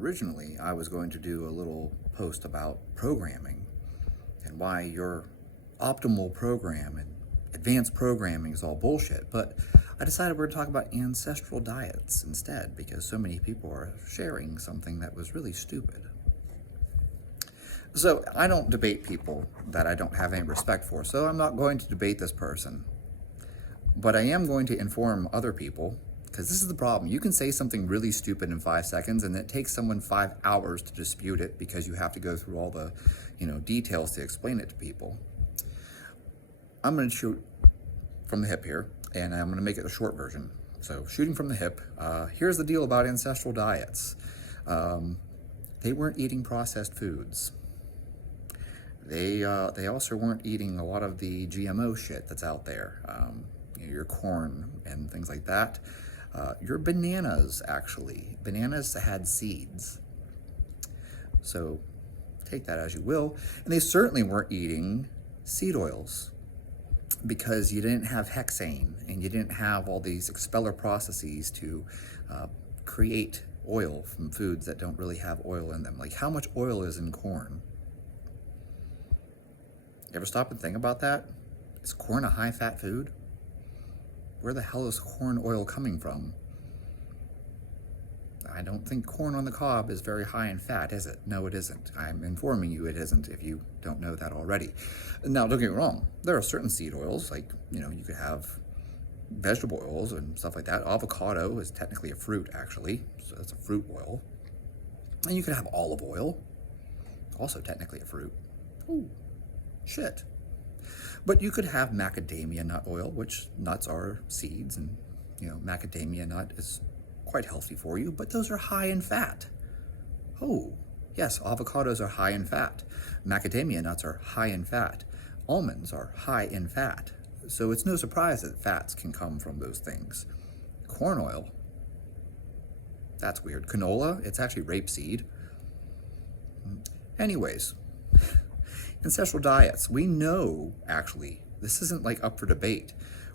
originally I was going to do a little post about programming and why your optimal program and advanced programming is all bullshit, but I decided we're going to talk about ancestral diets instead because so many people are sharing something that was really stupid. So I don't debate people that I don't have any respect for, so I'm not going to debate this person. But I am going to inform other people, because this is the problem. You can say something really stupid in 5 seconds, and it takes someone 5 hours to dispute it because you have to go through all the, details to explain it to people. I'm going to shoot from the hip here, and I'm going to make it a short version. So shooting from the hip, here's the deal about ancestral diets. They weren't eating processed foods. They also weren't eating a lot of the GMO shit that's out there. Your corn and things like that. Your bananas, actually. Bananas had seeds. So take that as you will. And they certainly weren't eating seed oils because you didn't have hexane and you didn't have all these expeller processes to create oil from foods that don't really have oil in them. Like, how much oil is in corn? You ever stop and think about that? Is corn a high-fat food? Where the hell is corn oil coming from? I don't think corn on the cob is very high in fat, is it? No, it isn't. I'm informing you it isn't if you don't know that already. Now, don't get me wrong. There are certain seed oils, like, you could have vegetable oils and stuff like that. Avocado is technically a fruit, actually. So that's a fruit oil. And you could have olive oil, also technically a fruit. Ooh, shit. But you could have macadamia nut oil, which nuts are seeds, and macadamia nut is quite healthy for you, but those are high in fat. Oh, yes, avocados are high in fat. Macadamia nuts are high in fat. Almonds are high in fat. So it's no surprise that fats can come from those things. Corn oil, that's weird. Canola, it's actually rapeseed. Anyways, ancestral diets. We know, actually, this isn't like up for debate.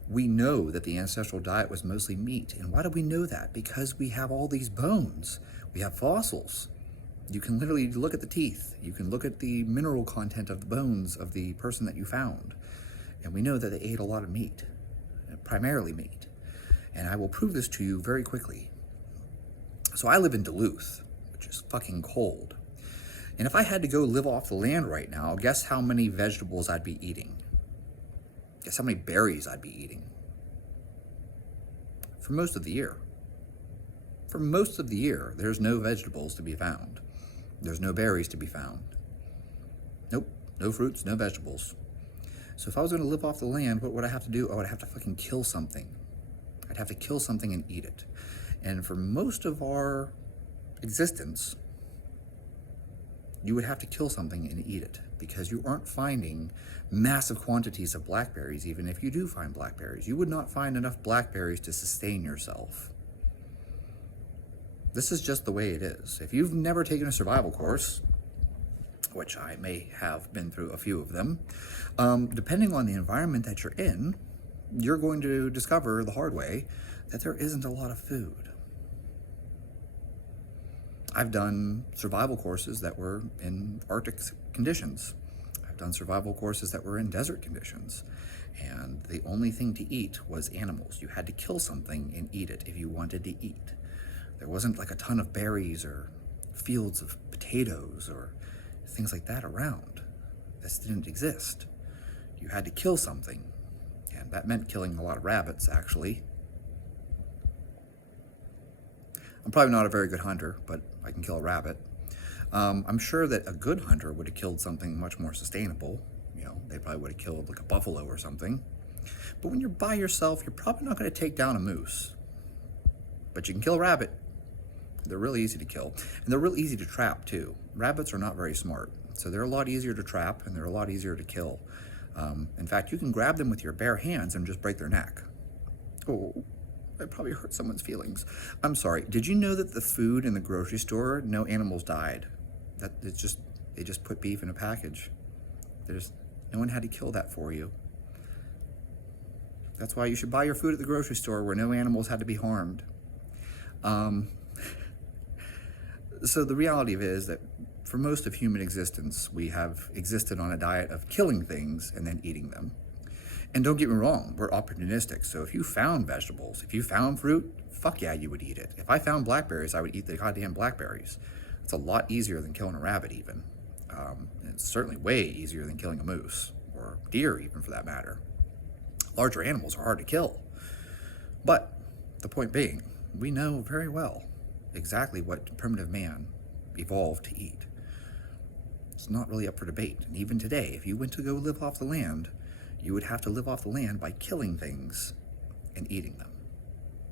We know that the ancestral diet was mostly meat. And why do we know that? Because we have all these bones. We have fossils. You can literally look at the teeth. You can look at the mineral content of the bones of the person that you found. And we know that they ate a lot of meat, primarily meat. And I will prove this to you very quickly. So I live in Duluth, which is fucking cold. And if I had to go live off the land right now, guess how many vegetables I'd be eating? Guess how many berries I'd be eating? For most of the year. For most of the year, there's no vegetables to be found. There's no berries to be found. Nope, no fruits, no vegetables. So if I was going to live off the land, what would I have to do? I would have to fucking kill something. I'd have to kill something and eat it. And for most of our existence, you would have to kill something and eat it because you aren't finding massive quantities of blackberries. Even if you do find blackberries, you would not find enough blackberries to sustain yourself. This is just the way it is. If you've never taken a survival course, which I may have been through a few of them, depending on the environment that you're in, you're going to discover the hard way that there isn't a lot of food. I've done survival courses that were in Arctic conditions. I've done survival courses that were in desert conditions. And the only thing to eat was animals. You had to kill something and eat it if you wanted to eat. There wasn't like a ton of berries or fields of potatoes or things like that around. This didn't exist. You had to kill something. And that meant killing a lot of rabbits, actually. I'm probably not a very good hunter, but I can kill a rabbit. I'm sure that a good hunter would have killed something much more sustainable. They probably would have killed like a buffalo or something. But when you're by yourself, you're probably not going to take down a moose. But you can kill a rabbit. They're really easy to kill. And they're really easy to trap, too. Rabbits are not very smart. So they're a lot easier to trap, and they're a lot easier to kill. In fact, you can grab them with your bare hands and just break their neck. Oh. That probably hurt someone's feelings. I'm sorry. Did you know that the food in the grocery store, no animals died? They just put beef in a package. No one had to kill that for you. That's why you should buy your food at the grocery store where no animals had to be harmed. So the reality of it is that for most of human existence, we have existed on a diet of killing things and then eating them. And don't get me wrong, we're opportunistic. So if you found vegetables, if you found fruit, fuck yeah, you would eat it. If I found blackberries, I would eat the goddamn blackberries. It's a lot easier than killing a rabbit even. It's certainly way easier than killing a moose, or deer even for that matter. Larger animals are hard to kill. But the point being, we know very well exactly what primitive man evolved to eat. It's not really up for debate. And even today, if you went to go live off the land, you would have to live off the land by killing things and eating them.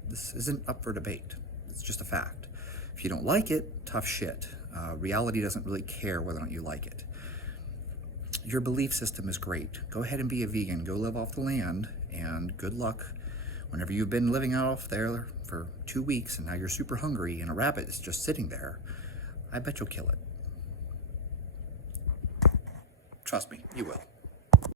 This isn't up for debate. It's just a fact. If you don't like it, tough shit. Reality doesn't really care whether or not you like it. Your belief system is great. Go ahead and be a vegan. Go live off the land, and good luck. Whenever you've been living out off there for 2 weeks and now you're super hungry and a rabbit is just sitting there, I bet you'll kill it. Trust me, you will.